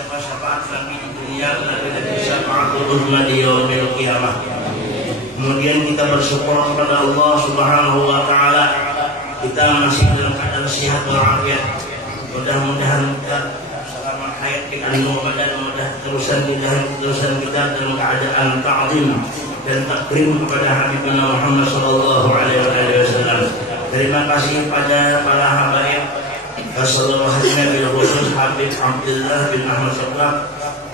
dapat syafaat Nabi di dunia, Nabi dapat syafaatul uzma di yaumil qiyamah. Kemudian kita bersyukur kepada Allah Subhanahu wa taala, kita masih dalam keadaan sehat walafiat. Mudah-mudahan kita selama hayat kita badan mudah terusan kita dalam keadaan ta'zim dan takrim kepada Habibina Muhammad sallallahu alaihi wasallam. Terima kasih pada para habaib sallallahu alaihi wasallam, Habib Abdullah bin Ahmad Syakrak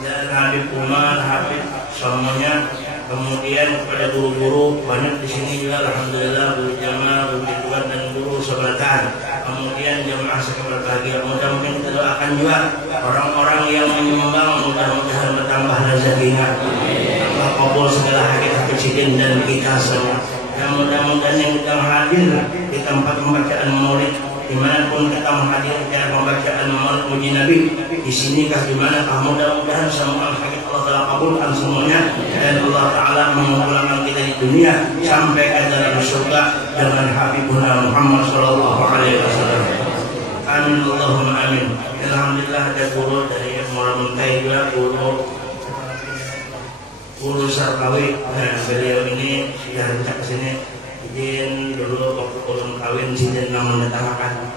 dan Habib Umar, Habib semuanya. Kemudian kepada guru-guru banyak di sini juga, alhamdulillah, guru jamaah, guru Ridwan dan guru seberkan. Kemudian jamaah sekalian berbahagia. Mudah-mudahan kita doakan juga orang-orang yang menyumbang, mudah-mudahan bertambah rezekinya. Allah kabul segala hakikat kecilin dan kita semua. Dan mudah-mudahan yang kita hadir di tempat pembacaan maulid, dimanapun kita menghadir acara pembacaan maulid muji Nabi, di sinikah dimanakah, mudah-mudahan semua hakikat Allah telah kabulkan semuanya dan Allah Ta'ala mengumpulkan kita di dunia sampai ke dalam surga dengan Habibuna Muhammad sallallahu alaihi wasallam. Amin Allahumma amin. Alhamdulillah ada guru dari Muara Muntai juga, guru Sarkawi. Nah, beliau ini sudah ajak ke sini. Izin dulu waktu ulun kawin izin mendatangkan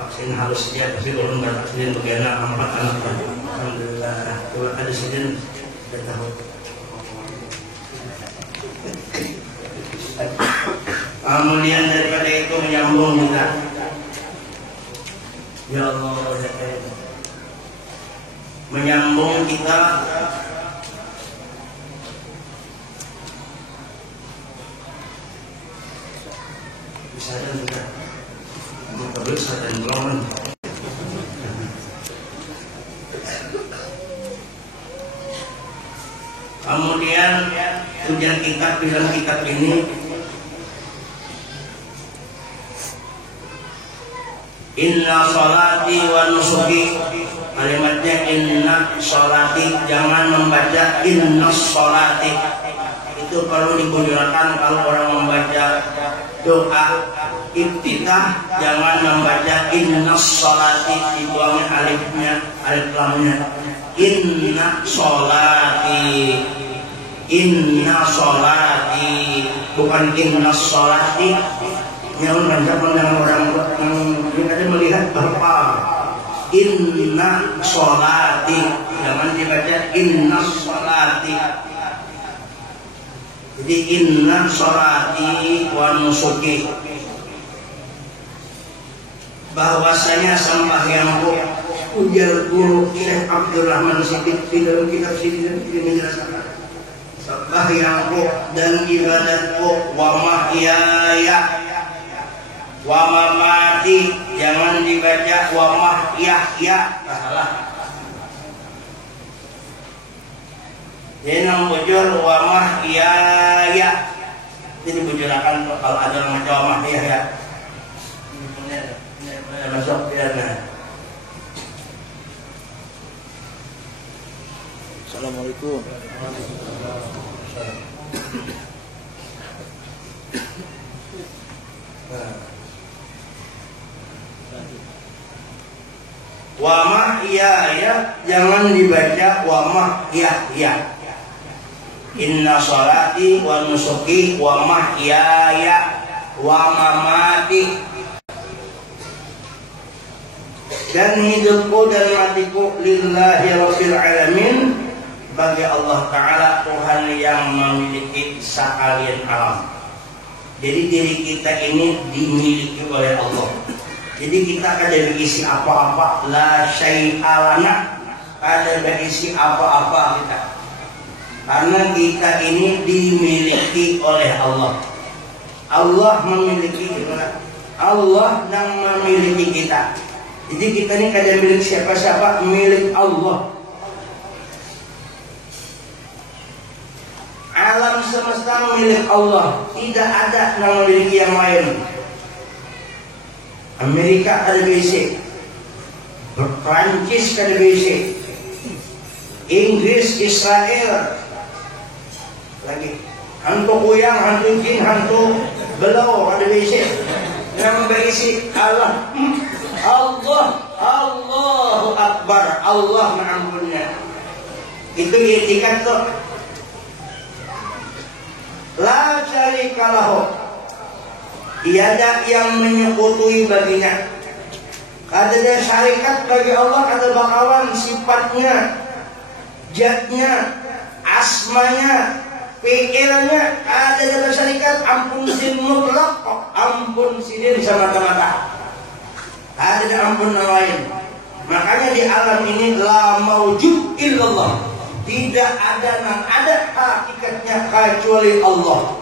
vaksin harus dia, tapi ulun nggak vaksin bagaimana 4 anak. Alhamdulillah. Coba ada izin sudah tahu. Kemudian daripada itu menyambung kita. Ya Allah, menyambung kita bisa dan tidak bisa dan belum. Kemudian tujuan kitab dalam kitab ini inna sholati wa nusuki, kalimatnya inna sholati, jangan membaca inna sholati. Itu perlu dikujurkan kalau orang membaca doa iftitah, jangan membaca inna sholati, dibuangnya alifnya, alif lamnya. Inna sholati, inna sholati, bukan inna sholati. Yang mendengar orang yang melihat apa inna sholati, jangan dibaca inna sholati. Jadi inna sholati wa nusuki, bahwasanya sembahyangku, ujar guru Syekh Abdul Rahman Siddiq di dalam kitab Siddiq ini menjelaskan, sembahyangku dan ibadatku wa mahyaya wa mamati, jangan dibaca wa mahyaya, salah. Jadi yang bujur wa mahyaya, jadi bujurakan kalau ada yang macam wa mahyaya. Ini masuk biarlah. Assalamualaikum. Wa mahyaya, jangan dibaca wa mahyaya. Inna sholati wa nusuki wa mahyaya wa mamati, dan hidupku dan matiku lillahi rabbil alamin, bagi Allah Ta'ala, Tuhan yang memiliki sekalian alam. Jadi diri kita ini dimiliki oleh Allah. Jadi kita kada berisi apa-apa, la syai'alana, kada berisi apa-apa kita. Karena kita ini dimiliki oleh Allah. Allah memiliki kita. Allah yang memiliki kita. Jadi kita ini kada milik siapa-siapa, milik Allah. Alam semesta milik Allah, tidak ada yang memiliki yang lain. Amerika ada BC, Prancis ada BC, Inggris, Israel, lagi hantu kuyang, hantu jin, hantu belau ada BC. Yang berisi Allah, Allah, Allahu Akbar, Allah mengampunnya. Itu i'tikad tuh. La syarika lahu, tiada yang menyekutui baginya. Adanya syarikat bagi Allah, ada bakawan sifatnya, zatnya, asmanya, fi'ilnya, ada syarikat. Ampun sin mutlak, ampun sidin semata-mata. Ada ampun lain. Makanya di alam ini la maujud illallah, tidak ada yang ada hakikatnya kecuali Allah.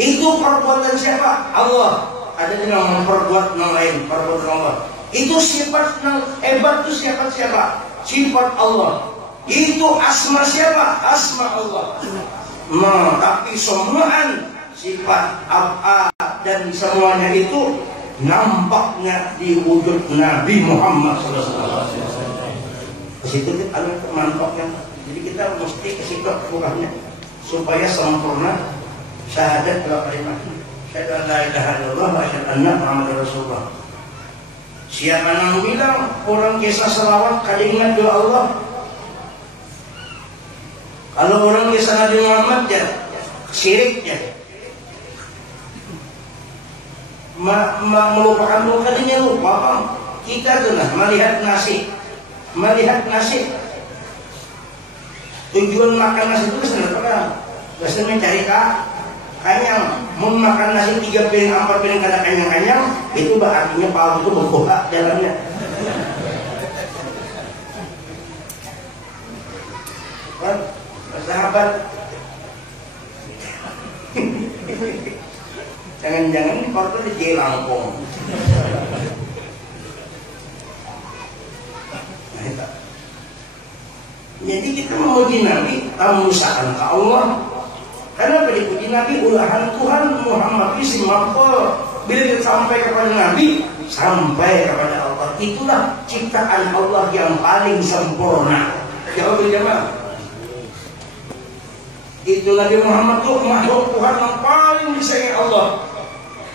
Itu perbuatan siapa? Allah. Ada yang memperbuat yang lain, perbuatan Allah. Itu sifat yang hebat itu siapa? Sifat Allah. Itu asma siapa? Asma Allah. Nah, tapi semuaan sifat apa dan semuanya itu nampaknya di wujud Nabi Muhammad SAW. Kesitu kita ada nampaknya. Jadi kita mesti kesitu bukannya supaya sempurna syahadat dua kalimat. Syahadat la ilaha illallah wa syahadat anna Muhammadar Rasulullah. Siapa yang bilang orang kisah selawat kalimat doa Allah? Kalau orang kisah Nabi Muhammad ya syirik ya. Melupakan mukadimnya lupa. Kita tuh lah melihat nasi. Tujuan makan nasi itu sebenarnya biasanya mencari kanyang. Mau makan nasi 3 piring 4 piring kada kanyang itu artinya pahala itu berbuka dalamnya. Kan sahabat jangan-jangan ini korban di Jelangkong. Jadi kita memuji Nabi, tamusakan ke Allah. Karena dipuji Nabi ulahan Tuhan Muhammad isi mampu. Bila kita sampai kepada Nabi, sampai kepada Allah. Itulah ciptaan Allah yang paling sempurna. Jawab jemaah. Itu Nabi Muhammad itu makhluk Tuhan yang paling disayangi Allah.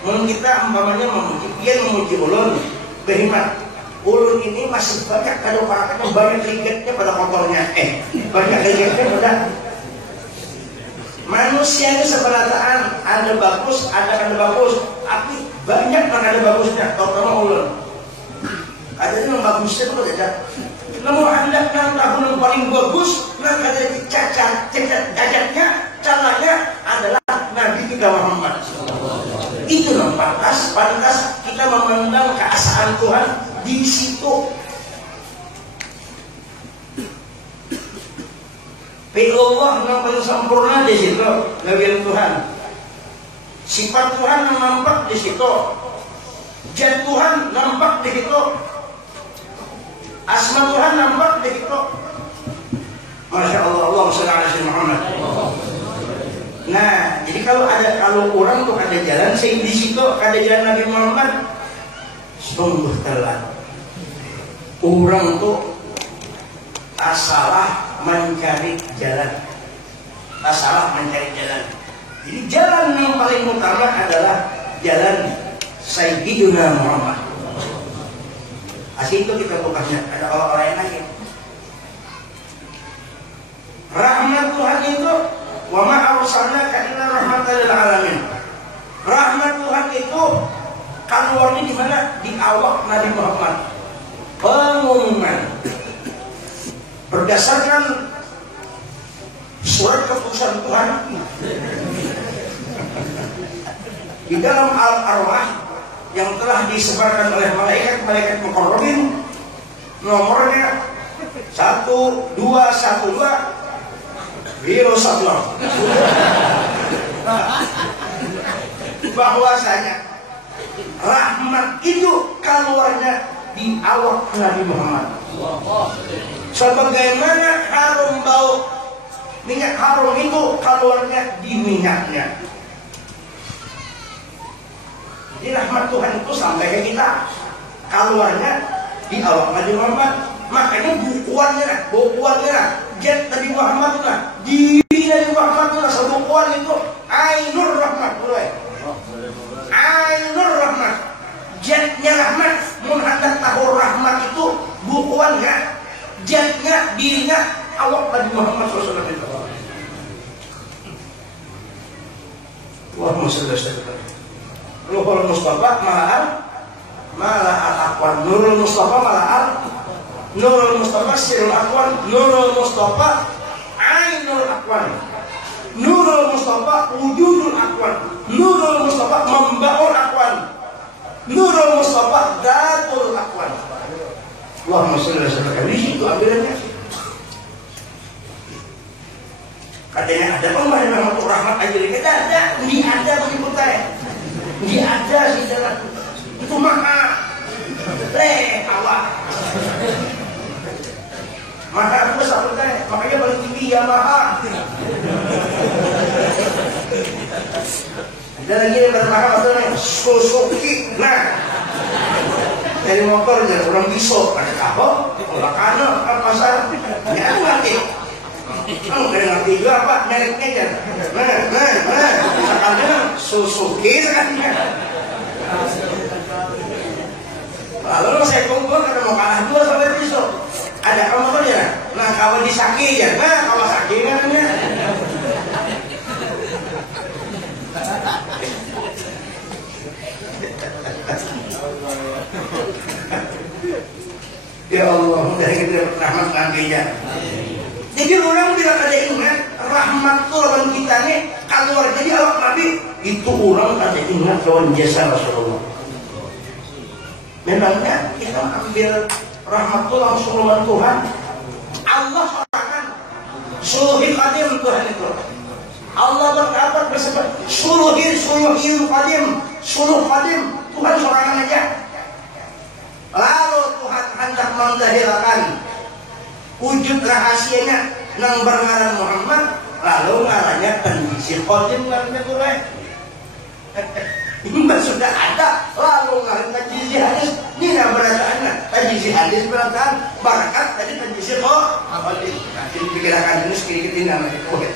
Kita umpamanya memuji, dia memuji ulun, berhikmat. Ulun ini masih banyak kalau parakatnya banyak rigetnya pada kotornya. Banyak rigetnya pada manusia ini seberataan. Ada bagus, ada bagus, tapi banyak yang ada bagusnya. Terutama ulun. Ada yang bagusnya itu ada. Namun anda yang tahun yang paling bagus, yang ada cacat cacatnya, caranya adalah Nabi kita Muhammad. Itu yang pantas kita memandang keesaan Tuhan di situ. Allah yang paling sempurna di situ, Nabi Tuhan. Sifat Tuhan yang nampak di situ, zat Tuhan nampak di situ, asma Tuhan nampak di situ. Masya Allah, Allah sallallahu alaihi Muhammad. Nah, jadi kalau orang tuh ada jalan, di situ ada jalan Nabi Muhammad, sungguh telat. Orang tuh salah mencari jalan. Jadi jalan yang paling utama adalah jalan Sayyidina Muhammad. Asal itu kita bukannya ada orang-orang yang lain. Rahmat Tuhan itu wa ma arsalnaka illa rahmatan lil alamin. Rahmat Tuhan itu keluarnya di mana? Di awak Nabi Muhammad. Pengumuman berdasarkan surat keputusan Tuhan di dalam al-arwah yang telah disebarkan oleh malaikat muqarrabin, nomornya 1212 bahwasanya rahmat itu keluarnya di awak Nabi Muhammad. Sebagaimana harum bau minyak harum itu keluarnya di minyaknya. Jadi rahmat Tuhan itu sampai ke kita, keluarnya di awak Nabi Muhammad. Makanya bukuannya jet Nabi Muhammad lah, diri Nabi Muhammad lah, sebukuan itu Ainur Rahmat, Ainur Rahmat, jetnya rahmat. Mun hendak tahu rahmat itu bukuan ya. ayahnya, dirinya, awak Nabi Muhammad SAW. Allahumma shalli ala sayyidina Ruhul Mustafa malah al-aqwan, Nurul Mustafa Nurul Mustafa Sirul Aqwan, Nurul Mustafa Ainul Aqwan, Nurul Mustafa Wujudul Aqwan, Nurul Mustafa Membaul Aqwan, Nurul Mustafa Datul Aqwan. Allahumma shalli ala sayyidina. Di situ ambilannya. Katanya ada pembahasan rahmat rahmat aja kita ada, ini ada berikut saya. Ini ada sih jalan. Itu mahal. Awak. Mahal itu satu teh, makanya paling tinggi ya mahal. Ada lagi yang bermahal atau nih Suzuki. Nah, dari motor jadi orang pisau, ada kapal, orang kanan, pasar, ya ngerti. Kamu udah ngerti juga apa mereknya kan? Misalkannya Suzuki sekalinya. Lalu saya kumpul karena mau kalah 2 sampai besok. Ada kamu apa ya? Nah kalau disaki ya, kalau saki namanya. Ya Allah, dari kita rahmat nantinya. Jadi orang tidak ada ingat rahmat Tuhan kita nih keluar jadi awak Nabi itu orang ada ingat kawan jasa Rasulullah. Memangnya kita ambil rahmat Tuhan Tuhan Allah katakan suluhil qadim Tuhan itu. Allah berkata bersebut suluhil qadim Tuhan seorang aja. Lalu Tuhan hendak mendahirkan wujud rahasianya nang berngaran Muhammad, lalu ngarannya tanjisi qadim ngarannya Tuhan. Ini sudah ada, lalu ngaran tanjisi hadis. Ini yang berataannya tanjisi hadis berataan barakat tadi tanjisi qadim. Nanti dipikirkan ini sedikit ini namanya Tuhan.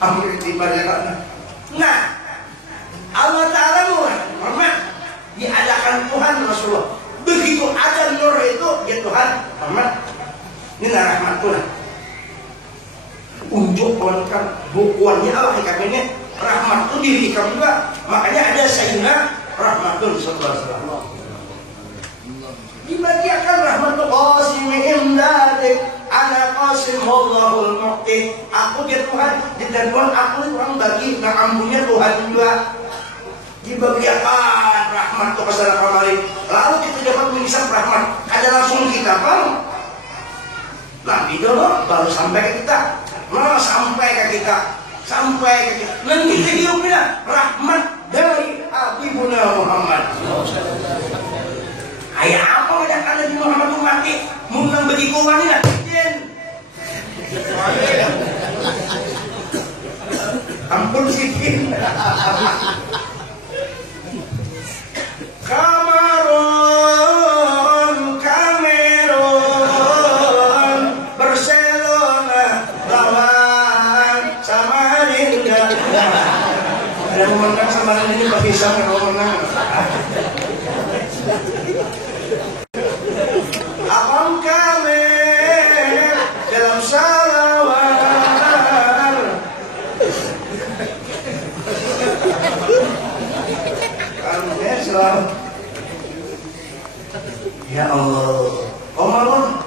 Ambil dibalik. Nah, Allah Ta'ala Muhammad diadakan Tuhan Rasulullah. Begitu ada nur itu, ya Tuhan Muhammad ini rahmat Tuhan. Unjuk lengkap bukuannya Allah hikmahnya rahmat itu diri kamu juga. Makanya ada Sayyidina Rahmatul Sallallahu. Dibagiakan rahmatul qasim imdadik ana qasim wallahul muqti. Aku dia Tuhan dan Tuhan aku orang bagi ampunya Tuhan juga. Dibagiakan rahmat kepada kembali. Lalu kita dapat mengisap rahmat. Ada langsung kita paham. Nanti dulu baru sampai ke kita. Sampai ke kita. Dan kita hidup rahmat dari Habibuna Muhammad. Ayah apa yang ada di Muhammad itu mati? Mungkin begitu wanita. Ampun sikit. Kameron Barcelona lawan Samarinda. Ada memenang Samarinda ini Pak Hisam yang memenang. Abang kami dalam salawat. Kami selalu. Ya Allah, Omalon,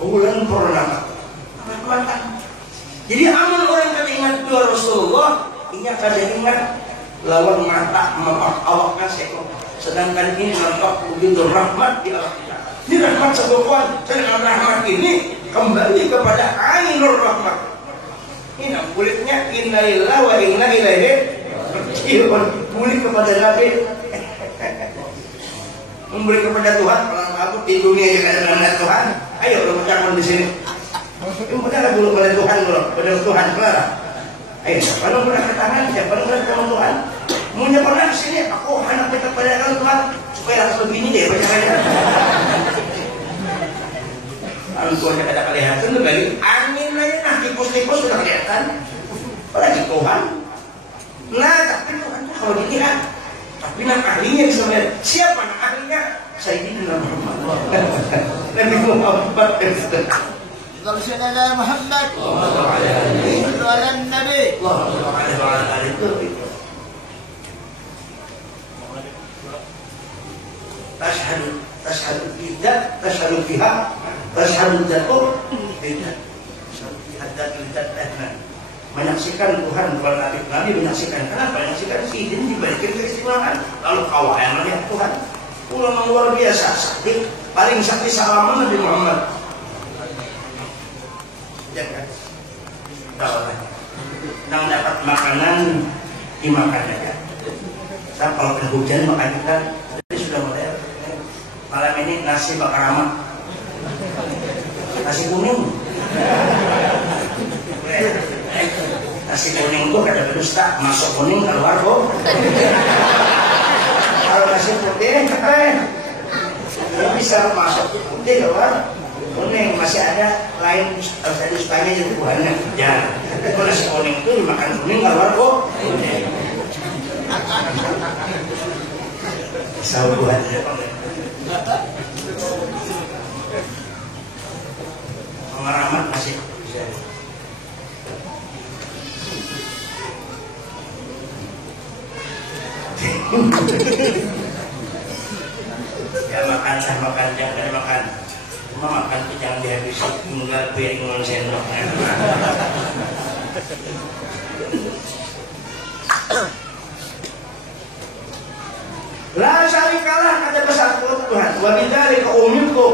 bulan purnama, rahmatan. Jadi amal orang yang ingat dua Rasulullah, ingat kada ingat lawan mata awaknya sekok. Sedangkan ini nampak begitu rahmat di Allah kita. Ini rahmat sebuah dengan rahmat ini kembali kepada Ainur Rahmat. Ini kulitnya innalillahi wa inna ilaihi raji'un. Kulit kepada Nabi. Memberi kepada Tuhan, kalau kamu di dunia juga dengan Tuhan, ayo lo ucapkan di sini. Ini benar dulu pada Tuhan belum, pada Tuhan benar. Ayo, kalau pernah ke tangan, siapa pernah ketemu Tuhan? Punya pernah ke sini, aku anak minta pada Tuhan supaya harus begini deh bacanya. Kalau Tuhan ada kelihatan tuh bagi angin aja, nah tipus-tipus sudah kelihatan. Apalagi Tuhan. Nah, tapi Tuhan kalau gini kan. Tapi nak ahlinya sebenarnya siapa nak ahlinya? Sayyidina Muhammad. Nabi Muhammad. صلى على محمد صلى على النبي اللهم عليه وعلى آله. تشهد الذات تشهد فيها تشهد الذات tidak haddat lidatna menyaksikan Tuhan bukan Nabi menyaksikan. Kenapa menyaksikan? Izin diberikan keistimewaan. Lalu kawan melihat Tuhan ulama luar biasa, sakti paling sakti salaman Nabi Muhammad. Jangan tahulah yang dapat makanan dimakan aja. Nah, kalau hujan makan ikan jadi sudah mulai. Malam ini nasi bakar ramak, nasi kuning. Nasi kuning tuh ada berdusta, masuk kuning keluar kok. Kalau nasi putih, bisa masuk putih keluar kuning, masih ada lain harus ada dustanya jadi buahnya. Ya, kalau nasi kuning itu dimakan kuning keluar kok. Sahu buahnya. Meramat masih ya makan jangan makan cuma makan itu jangan dihabisi tinggal piring dengan sendok. La syarikalah kata bersatu Tuhan wa bidzalika umirtu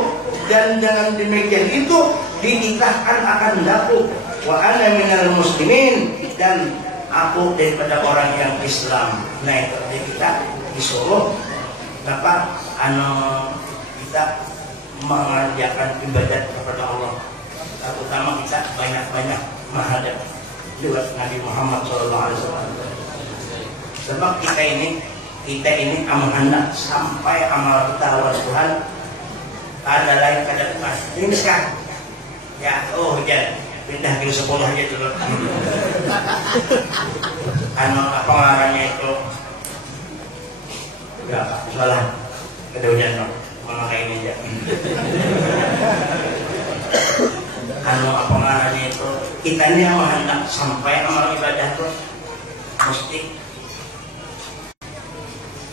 dan dengan demikian itu dititahkan akan daku wa ana minal muslimin dan aku daripada orang yang Islam. Nah itu kita disuruh apa kita mengerjakan ibadat kepada Allah, terutama kita banyak-banyak menghadap lewat Nabi Muhammad SAW. Sebab kita ini amanah sampai amal kita lawan Tuhan ada lain kada lepas. Ini sekarang ya hujan pindah ke sekolah aja dulu. Apa ngarannya itu ya salah kada hujan no memakai ini aja. Apa ngarannya itu kita ini amanah sampai amal ibadah itu mesti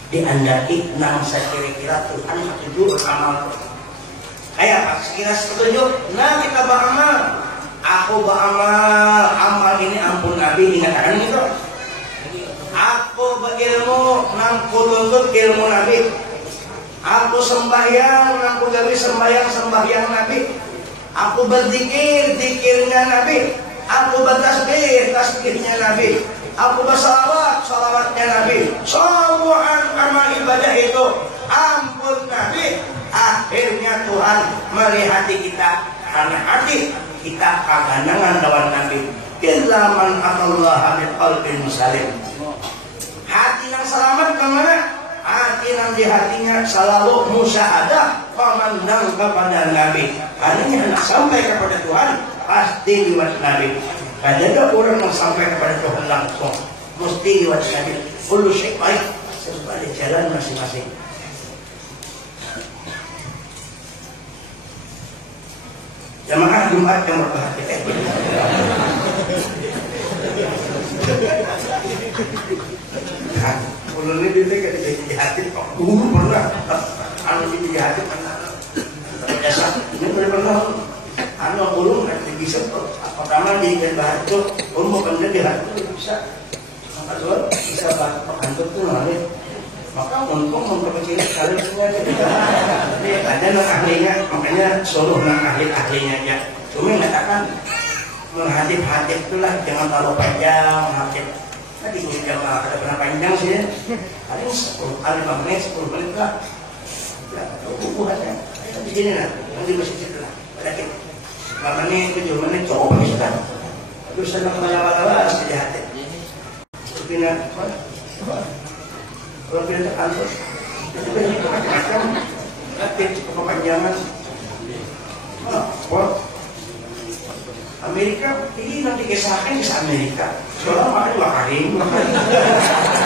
diandaki nang sekira-kira Tuhan setuju amal. Kayak apa? Sekira setuju, nah kita beramal. Aku beramal, amal ini ampun Nabi dikatakan gitu. Aku berilmu, nang kutuntut ilmu Nabi. Aku sembahyang, nang kugawi sembahyang Nabi. Aku berzikir, zikirnya Nabi. Aku bertasbih, tasbihnya Nabi. Aku bersalawat, salawatnya Nabi. Semua amal ibadah itu ampun Nabi. Akhirnya Tuhan melihat kita karena hati kita kaganangan lawan Nabi. Illa man atallaha biqalbin salim. Hati yang selamat kemana? Hati yang di hatinya selalu musyahadah memandang kepada Nabi. Hanya nak sampai kepada Tuhan pasti lewat Nabi. Ada orang yang sampai kepada Tuhan langsung mesti lewat Nabi. Kullu syai' baik sebab ada jalan masing-masing. Jamaah Jumat yang berbahagia. Kalau ini dia dijahatin kok dulu pernah. Anu dijahatin biasa. Ini pernah. Anu ulung nanti bisa kok. Pertama di bahatu, ulung bukan dia bisa. Maka bisa bahatu tuh nanti. Maka untung memperkecil sekali punya dia ada nang ahlinya, makanya suruh nang ahlinya aja. Cuma mengatakan menghadap-hadap itulah jangan terlalu panjang menghadap. Tadi jam ada pernah panjang sih, paling 10 kali 5 menit 10 menit lah. Ya, buku aja. Di sini lah, nanti masih situ lah. Pada kita 5 menit 7 menit coba bisa. Terus ada kemana-mana harus dihati. Pindah kalau pindah ke kantor, itu banyak macam-macam, kepanjangan. Amerika ini nanti kisahkan kisah Amerika. Soalnya makan 2 kali,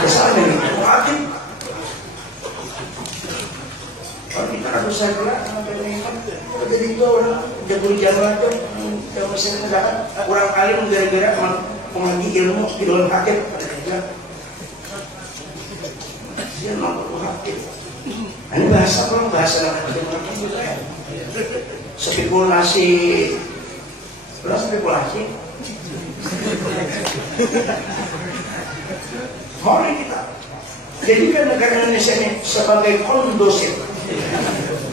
kisah Amerika. Kalau kita Kalau saya kira jadi itu orang jago jalan tuh yang masih mendapat kurang alim gara-gara mengaji ilmu di dalam hakim pada kerja. Dia mau hakim. Ini bahasa orang bahasa orang juga ya. Spekulasi, spekulasi. Mari kita jadikan negara Indonesia ini sebagai kondusif.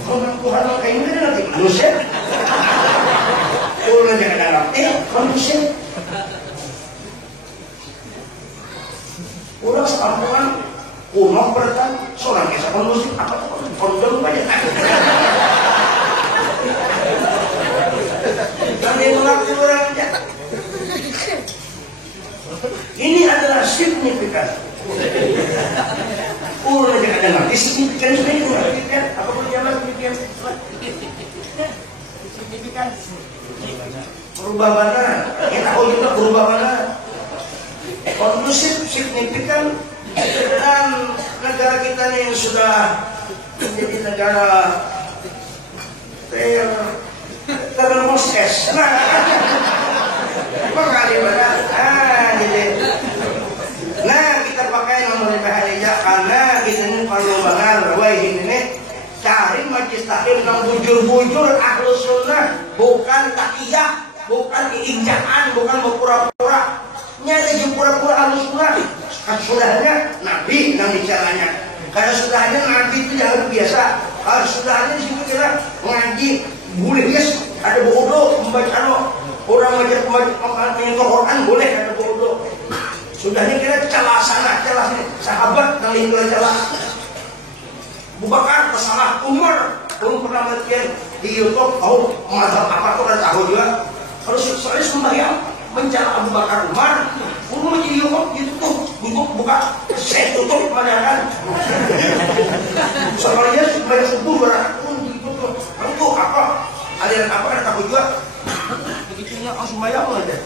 Tuhan kayak ini nanti manusia. Kalau jangan ada kondusif. Udah sekampungan kuno bertan seorang kisah kondusif apa kondom banyak. Dan yang mengaku orang ini adalah signifikan. Udah jangan ada ngerti signifikan signifikan apa pun jalan signifikan signifikan berubah mana kita tahu juga berubah mana kondusif signifikan dan negara kita ini yang sudah menjadi negara termoses bagaimana jadi nah kita pakai nomor bahaya karena kita ini perlu banget ini cari majlis taklim yang bujur-bujur ahlus sunnah bukan takiyah bukan keinjakan bukan berpura-pura nyari pura-pura ahlus sunnah sudahnya nabi yang bicaranya kalau sudahnya nabi itu jangan biasa kalau sudahnya disini kira ngaji boleh yes ada bodoh membaca orang membaca Quran boleh ada bodoh sudahnya kira celah sana celah sini sahabat yang lingkungan celah Abu Bakar kesalah Umar belum pernah melihat di YouTube tahu mazhab apa tuh ada tahu juga harus soalnya sembahyang mencela Abu Bakar Umar belum di YouTube gitu buka saya tutup pandangan soalnya supaya subuh berapa gitu itu apa aliran apa ada tahu juga begitunya sembahyang aja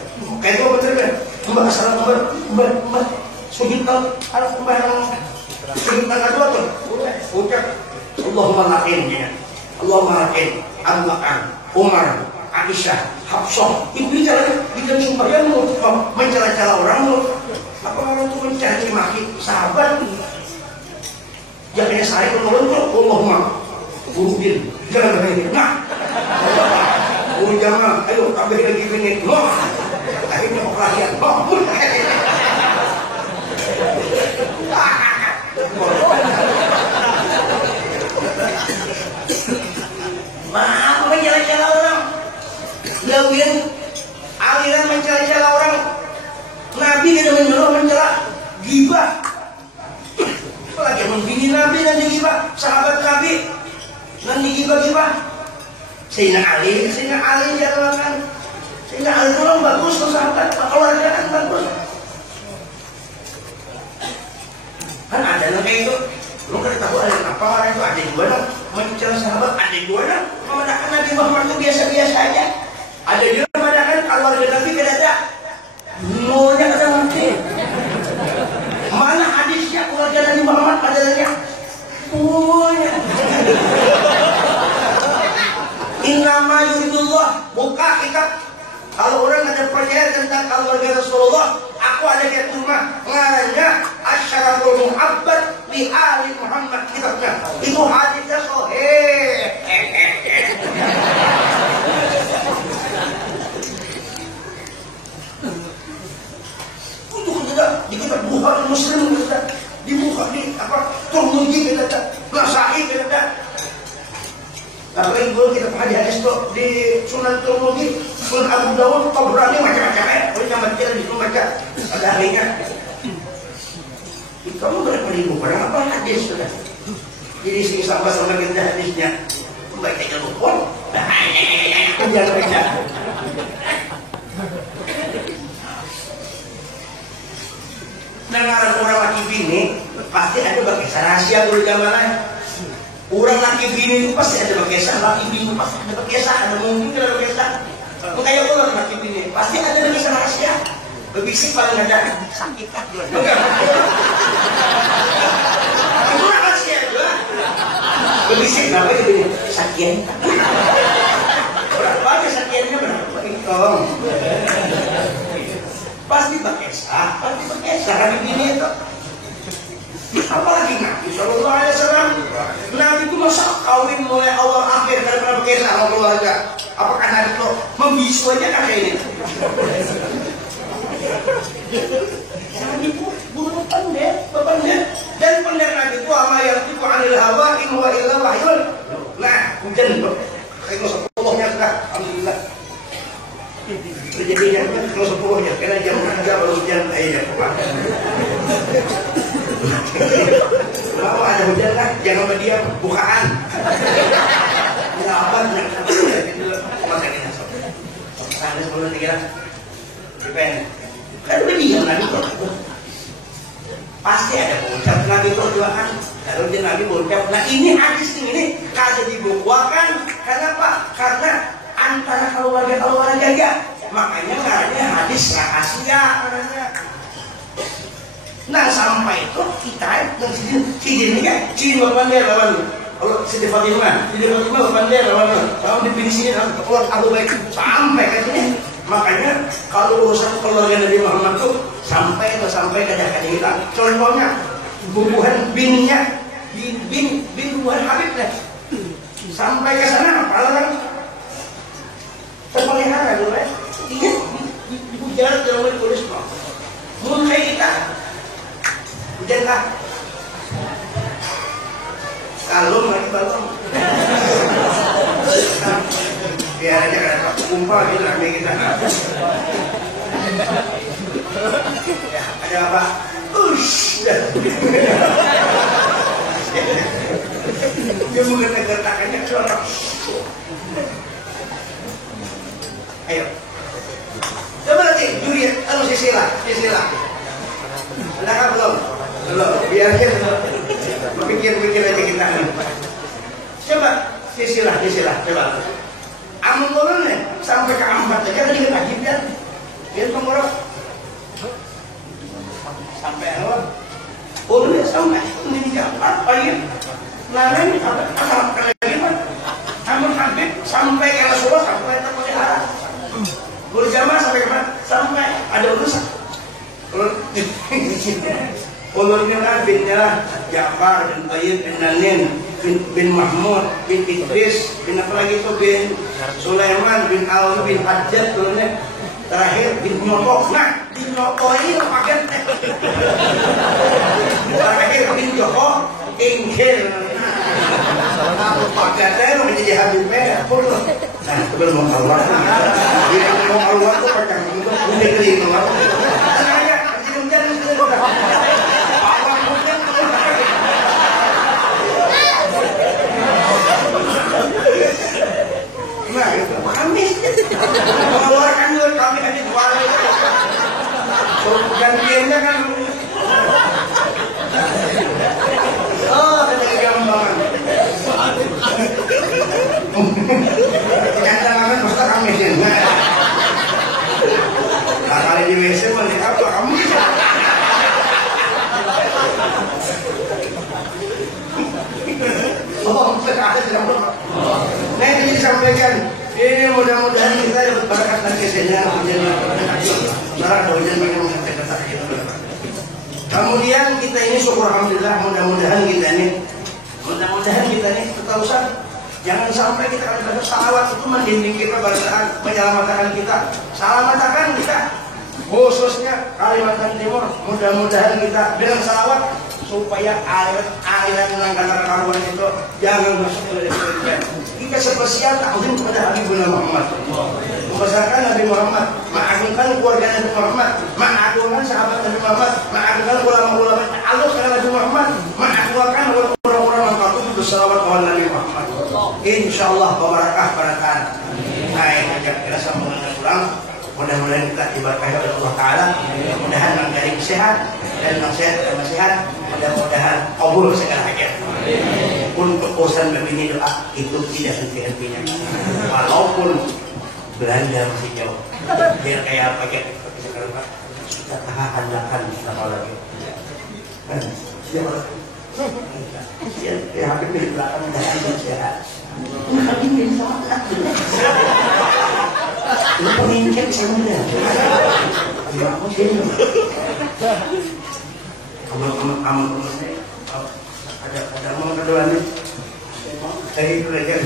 kayak gue bener kan mbak salam mbak sujud harus sembahyang sujud kedua tuh ucap Allahumma lakinnya Allahumma lakin Abu Bakar Umar Aisyah Hafsah itu bicara bicara sembahyang mencela-cela orang apa orang itu mencari maki sahabat jangan saya menurut Allahumma burudin jangan begini nah jangan ayo tambah lagi menit akhirnya operasi maaf mencela-cela orang lawian aliran mencela-cela orang Nabi tidak menyuruh mencela gibah apalagi membini Nabi dan digibah sahabat Nabi dan digibah-gibah Sayyidina Ali jalankan Sayyidina Ali itu orang bagus tuh sahabat keluarga kan bagus kan ada yang kayak itu lu kan tahu ada apa orang itu ada juga dong mencela sahabat ada juga dong memandangkan Nabi Muhammad itu biasa-biasa aja ada juga memandangkan keluarga Nabi tidak ada nolnya ada mungkin mana hadisnya keluarga Nabi Muhammad adanya semuanya innama yuridullah buka kitab kalau orang ada percaya tentang keluarga Rasulullah aku ada di rumah ngaranya asyaratul muhabbad li ali Muhammad kitabnya itu hadisnya sahih itu kita di kitab Bukhari Muslim kita di Bukhari apa Tirmidzi kita Nasai kita apalagi kalau kita hadis itu di Sunan Tirmidzi Sunan Abu Dawud Tabrani macam-macam kalau yang baca di rumah baca ada ahlinya kamu beribu barang apa hadis sudah jadi sini sama-sama kita hadisnya baca ke rukun jangan baca dengar orang laki bini pasti ada bagian rahasia dulu zamannya orang laki bini itu pasti ada bagian laki bini pasti ada bagian ada mungkin ada bagian makanya orang laki bini pasti ada bagian rahasia berbisik paling ada sakit kan itu rahasia juga Berisik kenapa itu? Sakian. Berapa aja sakiannya berapa? Itu. Pasti pakai sah hari ini itu. Apalagi Nabi Sallallahu Alaihi Wasallam. Nabi itu masa kawin mulai awal akhir daripada pakai sah sama keluarga. Apakah Nabi itu membisu aja kan kayak ini? Nabi itu bukan pendek. Dan pendek Nabi itu ama yang itu anil hawa in huwa illa wahyun. Nah, hujan tuh. Kayak sepuluhnya sudah, alhamdulillah. Terjadinya kalau sepuluhnya, karena jam 3 baru hujan airnya. Kalau ada hujan lah, jangan berdiam, bukaan. Ya apa? Masa kita sana sebelum 3 depend. Kan berdiam Nabi kok. Pasti ada pengucap Nabi perjuangan. Kalau dia Nabi berucap. Nah ini hadis ini kada dibukukan. Kenapa? Karena antara keluarga jaga. Makanya karena hadis rahasia. Nah sampai itu kita ini kan ciri berpandai lawan. Kalau Siti Fatimah berpandai lawan. Kalau dipinsiin keluar Abu Baik sampai ke sini. Makanya kalau urusan keluarga Nabi Muhammad itu sampai ke jaga kita. Contohnya bubuhan binnya bin bubuhan Habibnya sampai ke sana apalagi terpelihara dulu ya. Iya dibujar dalam tulis kok. Mulai kita hujanlah kalau lagi balong. Biar aja kata kumpul gitu lah kita. Ya, ada apa? Udah. Dia mungkin gertakannya keluar. Ayo. Coba nanti juri, sisilah. Ada kan belum? Biar aja berpikir aja kita. Coba sisilah. Coba. Amun turun nih sampai ke 4 aja tadi kita hajibkan. Biar pengurus sampai awal. Udah sampai ini apa ya? Lain apa lagi Pak? Amun Habib sampai ke Rasulullah sampai terpelihara. Guru jamaah sampai kemana? Sampai ada urusan. Ulunnya binnya Ja'far bin Tayyib bin Nanin bin Mahmud bin Idris bin apa lagi itu bin Sulaiman bin Al bin Hajjat ulunnya terakhir bin Nyoto. Nah bin Nyoto ini pakai terakhir bin Joko Inggil. Pakatnya menjadi Habibnya pun. Nah sebelum mau keluar dia mau keluar tuh pakai itu udah keluar. Tanya hujan nah itu kami mengeluarkan kami ada dua gantiannya kan ada gambaran jangan pasti kami sih nah kali di WC melihat apa kamu nah ini disampaikan ini mudah-mudahan kita dapat berkat dan kesennya kemudian kita ini syukur alhamdulillah mudah-mudahan kita ini ketahuan jangan sampai kita kalau salawat itu mendinding kita menyelamatkan kita selamatkan kita khususnya Kalimantan Timur mudah-mudahan kita dengan salawat supaya aliran antara karuan itu jangan masuk ke dalam kita spesial takdim kepada Habibullah Muhammad membesarkan Nabi Muhammad mengagungkan keluarga Nabi Muhammad mengagungkan sahabat Nabi Muhammad mengagungkan ulama-ulama ta'alluq dengan Nabi Muhammad mengagungkan orang-orang yang patuh bersalawat kepada Nabi Muhammad insyaallah barakah. Nah ini kita sambungan pulang mudah-mudahan kita diberkahi oleh Allah Ta'ala mudah-mudahan menjadi sehat dan nasihat mudah-mudahan kabul segala hajat untuk urusan begini doa itu tidak henti-hentinya walaupun Belanda masih jauh biar kayak apa kita tahan lagi Ya hampir di belakang dah aja. Nah, ini sama. Lu pengincar sebenarnya. Ya aku sini. Aman ada mau kedua nih. Saya belajar.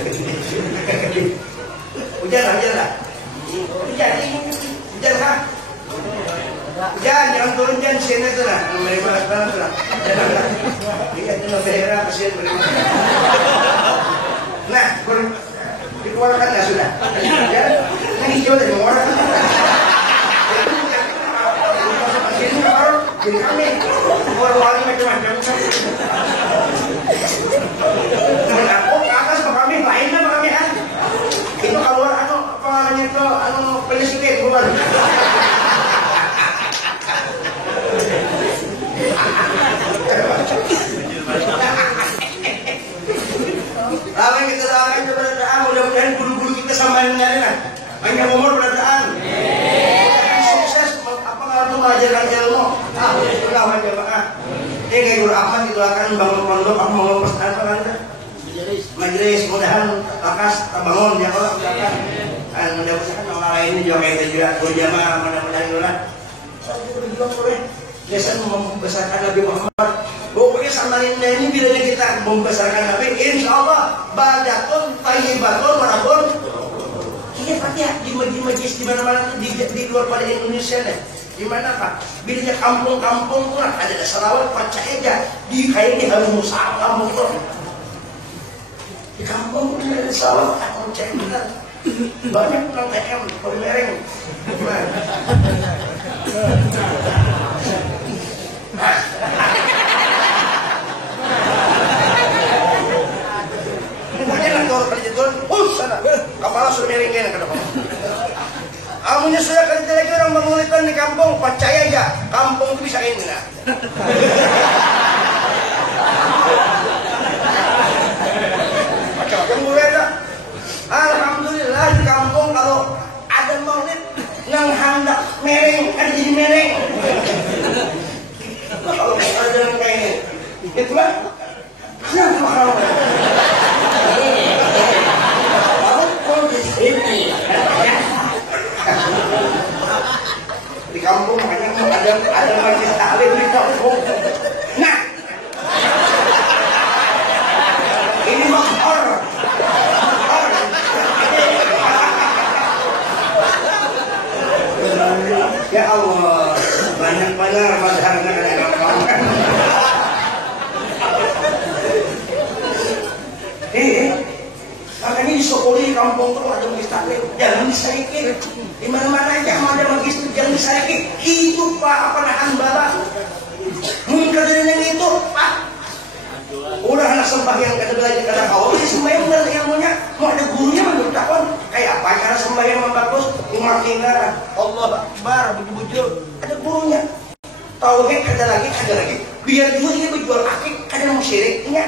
Hujan lah. Hujan kan? Jangan turun jangan sini tu lah. Mereka sekarang tu lah. Jangan. Dia tu nak berhera kasihan mereka. Nah, dikeluarkan dah sudah. Ya, ini hijau dari mana? Ini baru jadi kami. Orang-orang macam-macam. Aku ke atas ke kami lainnya ke kami kan? Itu keluar apa namanya itu penyusutin keluar. Lama kita doakan kepada doa, mudah-mudahan guru-guru kita sampai dengan panjang umur berdoaan. Sukses apa mengajarkan ilmu. Sudah jemaah. Ini kayak guru Ahmad didoakan bangun pondok, apa mau pesan apa anda? Majelis, mudahan lekas terbangun ya Allah silakan. Dan mudah-mudahan orang lain juga kayak juga guru jamaah mudah-mudahan juga. Saya juga berjuang boleh. Biasa membesarkan Nabi Muhammad. Pokoknya Samarinda ini bila kita membesarkan Nabi, insya Allah badatun, tayyibatun, manapun. Iya Pak ya, di majlis di mana-mana di luar pada Indonesia nih. Di mana Pak? Bila kampung-kampung tuh ada salawat baca aja di kayak di Harun Musa kampung tuh. Di kampung tuh ada salawat baca aja. Banyak orang TM, Polimereng. Kepala sudah miringin ke depan. Amunya sudah kerja lagi orang mengulitan di kampung, percaya aja, kampung itu bisa ini nah. Macam-macam gue ada. Alhamdulillah di kampung kalau ada maulid yang hendak mereng, ada jadi mereng. Kalau ada yang kayak itu lah. Kenapa kalau di kampung makanya ada majlis taklim di kampung. Nah, ini makar. Ya Allah, banyak mazhabnya ada kampung. Makanya disokoli kampung tuh ada majlis taklim, jangan disaikin. Di mana-mana aja ada majlis jangan disaikin. Itu Pak apa nahan bala. Mungkin yang itu Pak. Udah anak sembahyang kata belajar kata kau, ini sembahyang dari ilmunya. Mau ada gurunya menurut takon. Kayak apa cara sembahyang yang bagus? Umat tinggal. Allah Akbar begitu. Ada gurunya. Tauhid ada lagi. Biar juga dia berjual akik, kadang mau syiriknya.